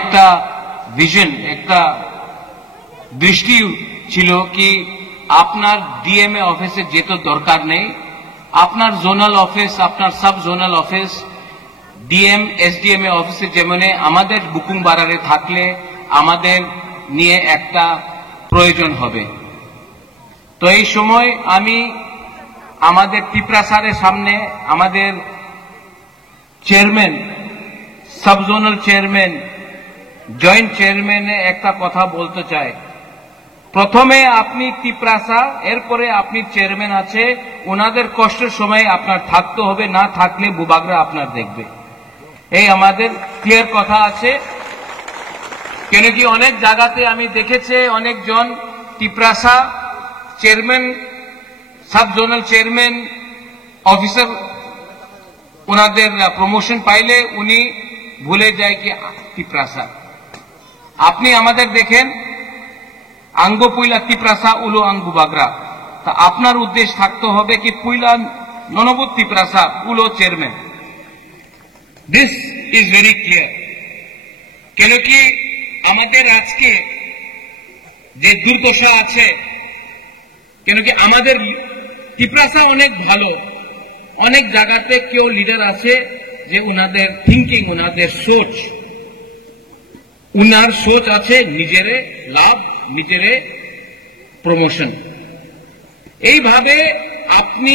একটা ভিশন, একটা দৃষ্টি ছিল কি আপনার ডিএমএ অফিসে যেতে দরকার নেই, আপনার জোনাল অফিস, আপনার সাব জোনাল অফিস, ডিএম এসডিএমএ অফিসে যেমন আমাদের বুকুং বাড়ারে থাকলে আমাদের নিয়ে একটা প্রয়োজন হবে। তো এই সময় আমি আমাদের ত্রিপুরা স্যারের সামনে আমাদের chairman, sub zonal chairman, joint চেয়ারম্যানে একটা কথা বলতে চাই। প্রথমে আপনি ত্রিপুরা, এরপরে আপনি চেয়ারম্যান আছে, ওনাদের কষ্টের সময় আপনার থাকতে হবে, না থাকলে বুবাগরা আপনার দেখবে, এই আমাদের ক্লিয়ার কথা আছে। কেন কি অনেক জায়গাতে আমি দেখেছি অনেকজন Tripura chairman, sub zonal chairman, officer ওনাদের প্রমোশন পাইলে উনি ভুলে যায় কি ত্রিপুরা। আপনি আমাদের দেখেন আঙ্গ পুইলা ত্রিপুরা উলো আঙ্গু বাগরা, তা আপনার উদ্দেশ্য থাকতে হবে কি পুইলা ননবুত ত্রিপুরা উলো chairman. This is very clear. কেন কি আমাদের আজকে যে দুর্দশা আছে, কেন কি আমাদের ত্রিপুরা অনেক ভালো, অনেক জায়গাতে কেউ লিডার আছে যে উনাদের থিঙ্কিং, উনাদের সোচ, উনার সোচ আছে নিজেরে লাভ, নিজেরে প্রমোশন। এইভাবে আপনি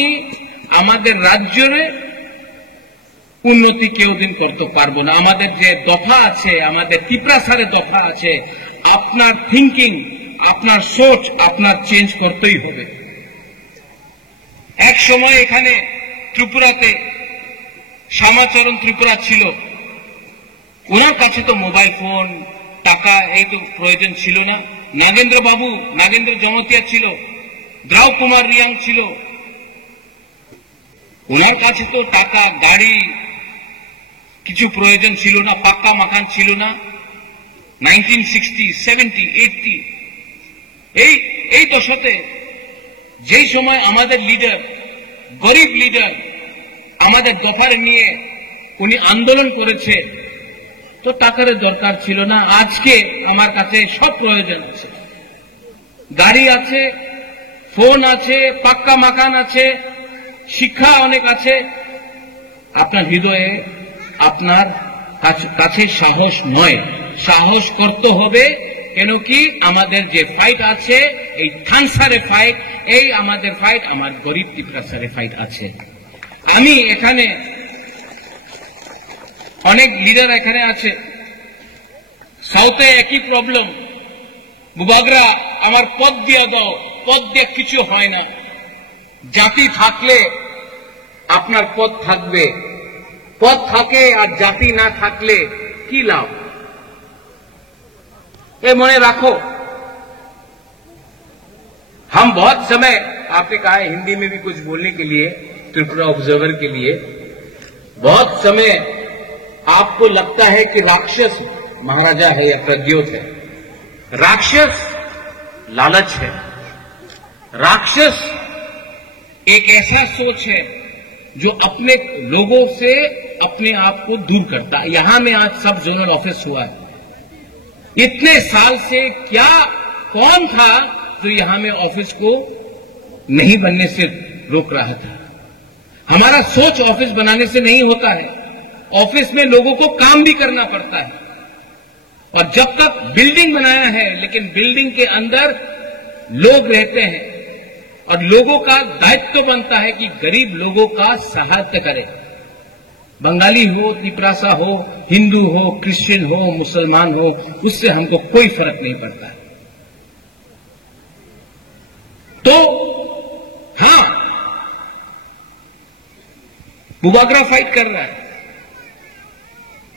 আমাদের রাজ্যের উন্নতি কেউ দিন করতে পারবো না। আমাদের যে দফা আছে, আমাদের ত্রিপুরা সারে দফা আছে, আপনার থিঙ্কিং, আপনার সোচ আপনার চেঞ্জ করতেই হবে। এক সময় এখানে ত্রিপুরাতে শ্যামাচরণ ত্রিপুরা ছিল, ওনার কাছে তো মোবাইল ফোন, টাকা এই তো প্রয়োজন ছিল না। নাগেন্দ্র বাবু, নাগেন্দ্র জনতিয়া ছিল, দ্রাউ কুমার রিয়াং ছিল, ওনার কাছে তো টাকা, গাড়ি কিছু প্রয়োজন ছিল না, পাক্কা মাকান ছিল না। 1960, 70, 80 এই দশকে যেই সময় আমাদের লিডার, গরিব লিডার আমাদের দফার নিয়ে উনি আন্দোলন করেছে, তো টাকার দরকার ছিল না। আজকে আমার কাছে সব প্রয়োজন আছে, গাড়ি আছে, ফোন আছে, পাক্কা মাকান আছে, শিক্ষা অনেক আছে। আপনার হৃদয়ে, আপনার কাছে সাহস নয়, সাহস করতে হবে। কেন কি আমাদের যে ফাইট আছে, এই থানসারে ফাইট, এই আমাদের ফাইট, আমার গরিব ত্রিপুরাসারে ফাইট আছে। আমি এখানে অনেক লিডার এখানে আছে, সাউথে একই প্রবলেম, বুবাগরা আমার পদ দিয়া দাও, পদ দিয়ে কিছু হয় না। জাতি থাকলে আপনার পদ থাকবে, পদ থাকে আর জাতি না থাকলে কি লাভ, ये मने रखो। हम बहुत समय, आपने कहा है हिंदी में भी कुछ बोलने के लिए, त्रिपुरा ऑब्जर्वर के लिए, बहुत समय आपको लगता है कि राक्षस महाराजा है या प्रद्योत है। राक्षस लालच है, राक्षस एक ऐसा सोच है जो अपने लोगों से अपने आप को दूर करता है। यहां में आज सब जोनल ऑफिस हुआ है, इतने साल से क्या कौन था जो यहां में ऑफिस को नहीं बनने से रोक रहा था। हमारा सोच ऑफिस बनाने से नहीं होता है, ऑफिस में लोगों को काम भी करना पड़ता है। और जब तक बिल्डिंग बनाया है, लेकिन बिल्डिंग के अंदर लोग रहते हैं और लोगों का दायित्व बनता है कि गरीब लोगों का सहायता करें। बंगाली हो, त्रिपुरा हो, हिंदू हो, क्रिश्चियन हो, मुसलमान हो, उससे हमको कोई फर्क नहीं पड़ता है। तो हां, बुबागरा फाइट कर रहा है,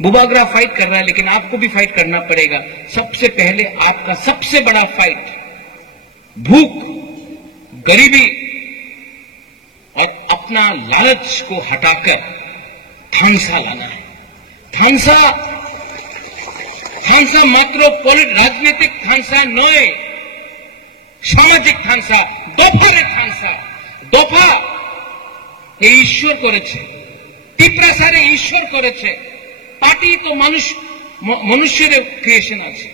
बुबागरा फाइट कर रहा है, लेकिन आपको भी फाइट करना पड़ेगा। सबसे पहले आपका सबसे बड़ा फाइट भूख, गरीबी और अपना लालच को हटाकर थांसा लाना है। थांसा मात्र राजनीतिक थांसा नय, सामाजिक थांसा, दफारे थांसा। दफा এই ঈশ্বর করেছে, ত্রিপুরা ঈশ্বর করেছে। পার্টি তো মানুষ মনুষ্যের ক্রিয়েশন আছে।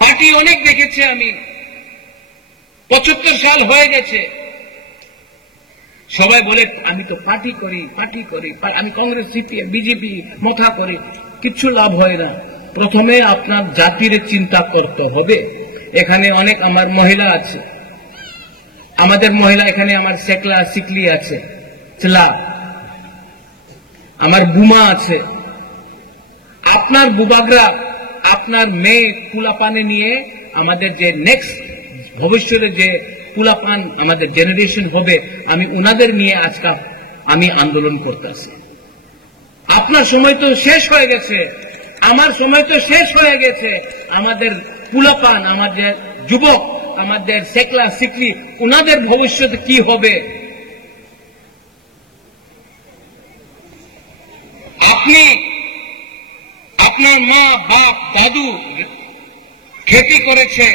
পার্টি অনেক দেখেছে আমি, 75 সাল হয়ে গেছে, সবাই বলে আমি তো পার্টি করি, আমি কংগ্রেস, সিপিএম, বিজেপি মাথা করি, কিচ্ছু লাভ হয় না। প্রথমে আপনার জাতির চিন্তা করতে হবে। এখানে অনেক আমার মহিলা আছে, আমাদের মহিলা এখানে আমার সেকলা সিকলি আছে, চলা, আমার বুমা আছে। আপনার বুবাগরা, আপনার মেয়ে কুলাপানে নিয়ে আমাদের যে নেক্সট ভবিষ্যতে যে কুলাপান আমাদের জেনারেশন হবে, আমি উনাদের নিয়ে আজকে আমি আন্দোলন করতেছি। আপনার সময় তো শেষ হয়ে গেছে, আমার সময় তো শেষ হয়ে গেছে। আমাদের কুলাপান, আমাদের যুবক, আমাদের সেকলা সিকলি, উনাদের ভবিষ্যতে কি হবে? আপনি আপনার মা বাপ দাদু খেতি করেছে,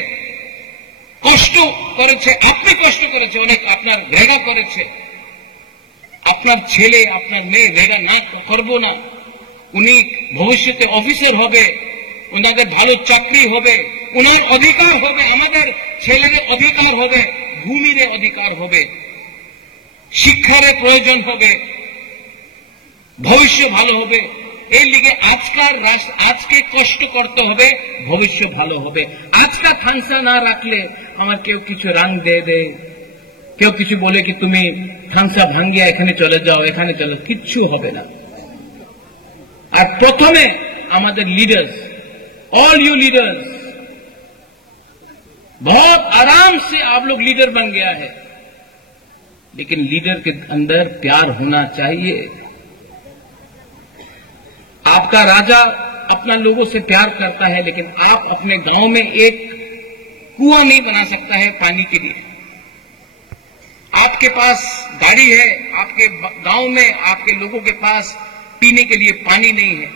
কষ্ট করেছে, আপনি কষ্ট করেছে অনেক, আপনার রেগা করেছে। আপনার ছেলে আপনার মেয়ে রেগা না করবো না, উনি ভবিষ্যতে অফিসার হবে, ওনাদের ভালো চাকরি হবে, ওনার অধিকার হবে, আমাদের ছেলেদের অধিকার হবে, ভূমির অধিকার হবে, শিক্ষার প্রয়োজন হবে, ভবিষ্যৎ ভালো হবে। এই লিগে আজকে কষ্ট করতে হবে, ভবিষ্যৎ ভালো হবে। আজকা থানসা না রাখলে আমার কেউ কিছু রাং দে, কেউ কিছু বলে কি তুমি থানসা ভাঙ্গিয়া এখানে চলে যাও, এখানে চলে, কিচ্ছু হবে না। আর প্রথমে আমাদের লিডার্स, ऑल यू लीडर्स, बहुत आराम से आप लोग लीडर बन गया है, लेकिन लीडर के अंदर प्यार होना चाहिए। आपका राजा अपना लोगों से प्यार करता है, लेकिन आप अपने गांव में एक कुआं नहीं बना सकता है पानी के लिए। आपके पास गाड़ी है, आपके गांव में आपके लोगों के पास पीने के लिए पानी नहीं है।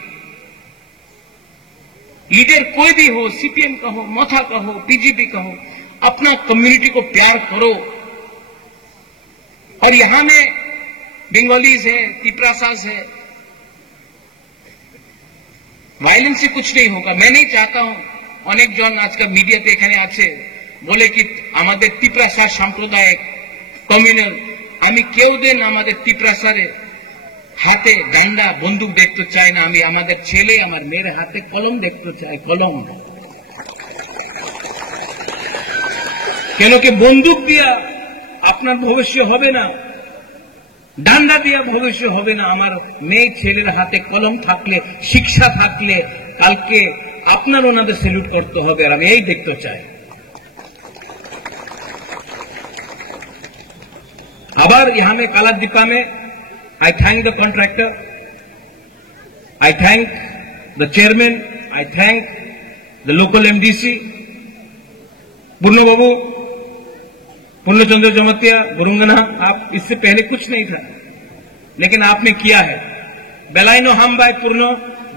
लीडर कोई भी हो, सीपीएम का हो, मोथा का हो, बीजेपी का हो, अपना कम्युनिटी को प्यार करो। और यहां में बंगालीज है, तिपरासास है, वायलेंस से कुछ नहीं होगा। मैं नहीं चाहता हूं, अनेक जन आजकल मीडियाते এখানে আছে বলে কি আমাদের তিপ্রাসার সাম্প্রদায়িক কমিউনাল, আমি কেউ দিন আমাদের তিপ্রাসারে হাতে ডান্ডা বন্দুক দেখতে চাই না। আমি আমাদের ছেলে আমার মেয়ের হাতে কলম দেখতে চাই, কলম। কেন কি বন্দুক দিয়া আপনার ভবিষ্যৎ হবে না, ডান্ডা দিয়া ভবিষ্যৎ হবে না। আমার মেয়ে ছেলের হাতে কলম থাকলে, শিক্ষা থাকলে, কালকে আপনার ওনাদের স্যালুট করতে হবে। আর আমি এই দেখতে চাই। আবার यहाँ में कालादीपा में I thank the contractor, I thank the chairman, I thank the local MDC, पूर्ण बाबू, पूर्णचंद्र जमतिया, गुरुंगना। आप इससे पहले कुछ नहीं था, लेकिन आपने किया है। बेलाइनो हम बाय पूर्ण,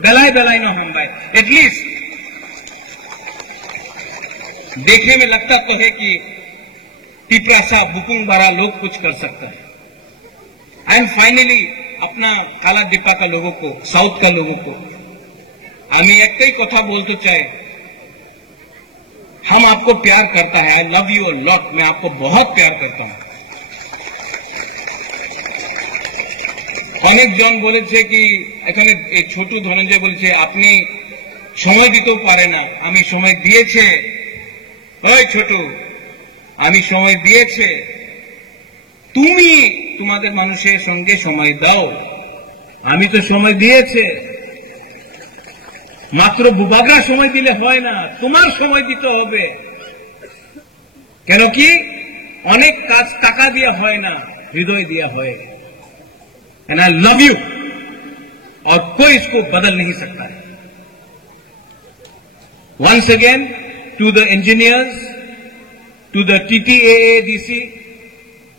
बेलाइनो हम बाय। एटलीस्ट देखने में लगता तो है कि तिपरासा बुकुंग बारा लोग कुछ कर सकता है। एंड फाइनली अपना कालादीपा का लोगों को, साउथ का लोगों को हमें एक ही कथा बोलते चाहे, हम आपको प्यार करता है। I love you a lot, मैं आपको बहुत प्यार करता हूं। অনেক জন বলেছে কি এখানে এই ছোট ধনঞ্জয় বলেছে আপনি সময় দিতেও পারে না। আমি সময় দিয়েছে, ওই ছোট, আমি সময় দিয়েছে, তুমি তোমাদের মানুষের সঙ্গে সময় দাও। আমি তো সময় দিয়েছে, মাত্র বুবাগরা সময় দিলে হয় না, তোমার সময় দিতে হবে। কেন কি অনেক কাজ টাকা দিয়ে হয় না, হৃদয় দিয়ে হয়। एंड आई लव यू, और कोई इसको बदल नहीं सकता है। Once again to the engineers, to the TTAADC,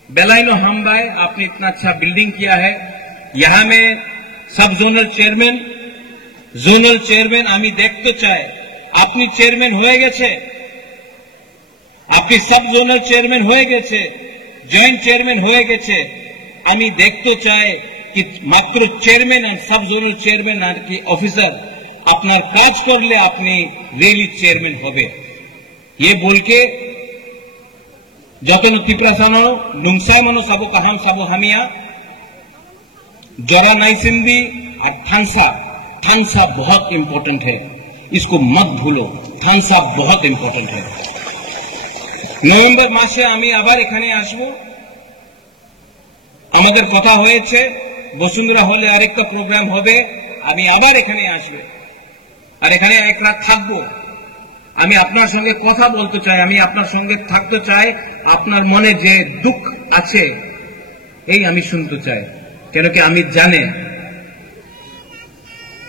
बेलाइनो हमबाय, आपने इतना अच्छा बिल्डिंग किया है। यहां में सब जोनल चेयरमैन আমি দেখতে চাই আপনি চেয়ারম্যান হয়ে গেছে, আপনি সব জোনাল চেয়ারম্যান হয়ে গেছে, জয়েন্ট চেয়ারম্যান হয়ে গেছে। আমি দেখতে চাই कि मात्र चेयरमैन और सब जोनल चेयरमैन और की ऑफिसर अपना काज करले अपनी रेली चेयरमैन होबे ये बोल के जतन तिप्रासानो नुमसा मनो सबो कहाम सबो हमिया जरा नाइसिंदी और थानसा बहुत इंपॉर्टेंट है, इसको मत भूलो। थानसा बहुत इंपॉर्टेंट है। नवम्बर मासे आमी आबार एखाने आसबो। आमादेर कथा होयेछे बसुंधरा हले आरेकटा प्रोग्राम होबे, आमी आबार एखाने आसबो और एखाने एक रात थाकबो। आमी आपनार संगे कथा बोलते चाই, आमी आपनार संगे थाकते चाই, आपनार मने जे दुख आछे এই আমি শুনতে চাই। কেন কি আমি জানে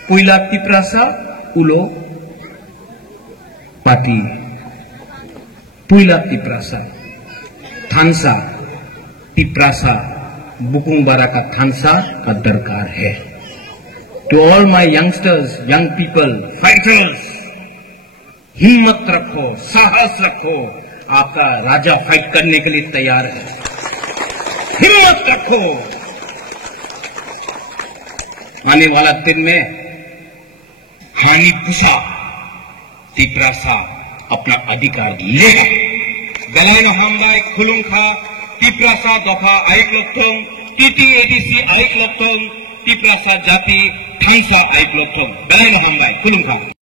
পুইলা তিপ্রাসা উলো पार्टी पुइला तिप्रासा थानसा तिप्रासा बुकुंगबारा का थानसा का दरकार है। To all my youngsters, young people, fighters, हिम्मत रखो, साहस रखो, आपका राजा फाइट करने के लिए तैयार है। हिम्मत रखो, आने वाला दिन में हानि पुसा तिप्रासा अपना अधिकार लेगा। गलायन हमदाय खुलुंखा तिप्रासा दफा आइक लक्षण टीटीएडीसी आइक लक्षण तिप्रासा जाति थांसा आइक लक्षण गलायन हमदाय खुलुंखा।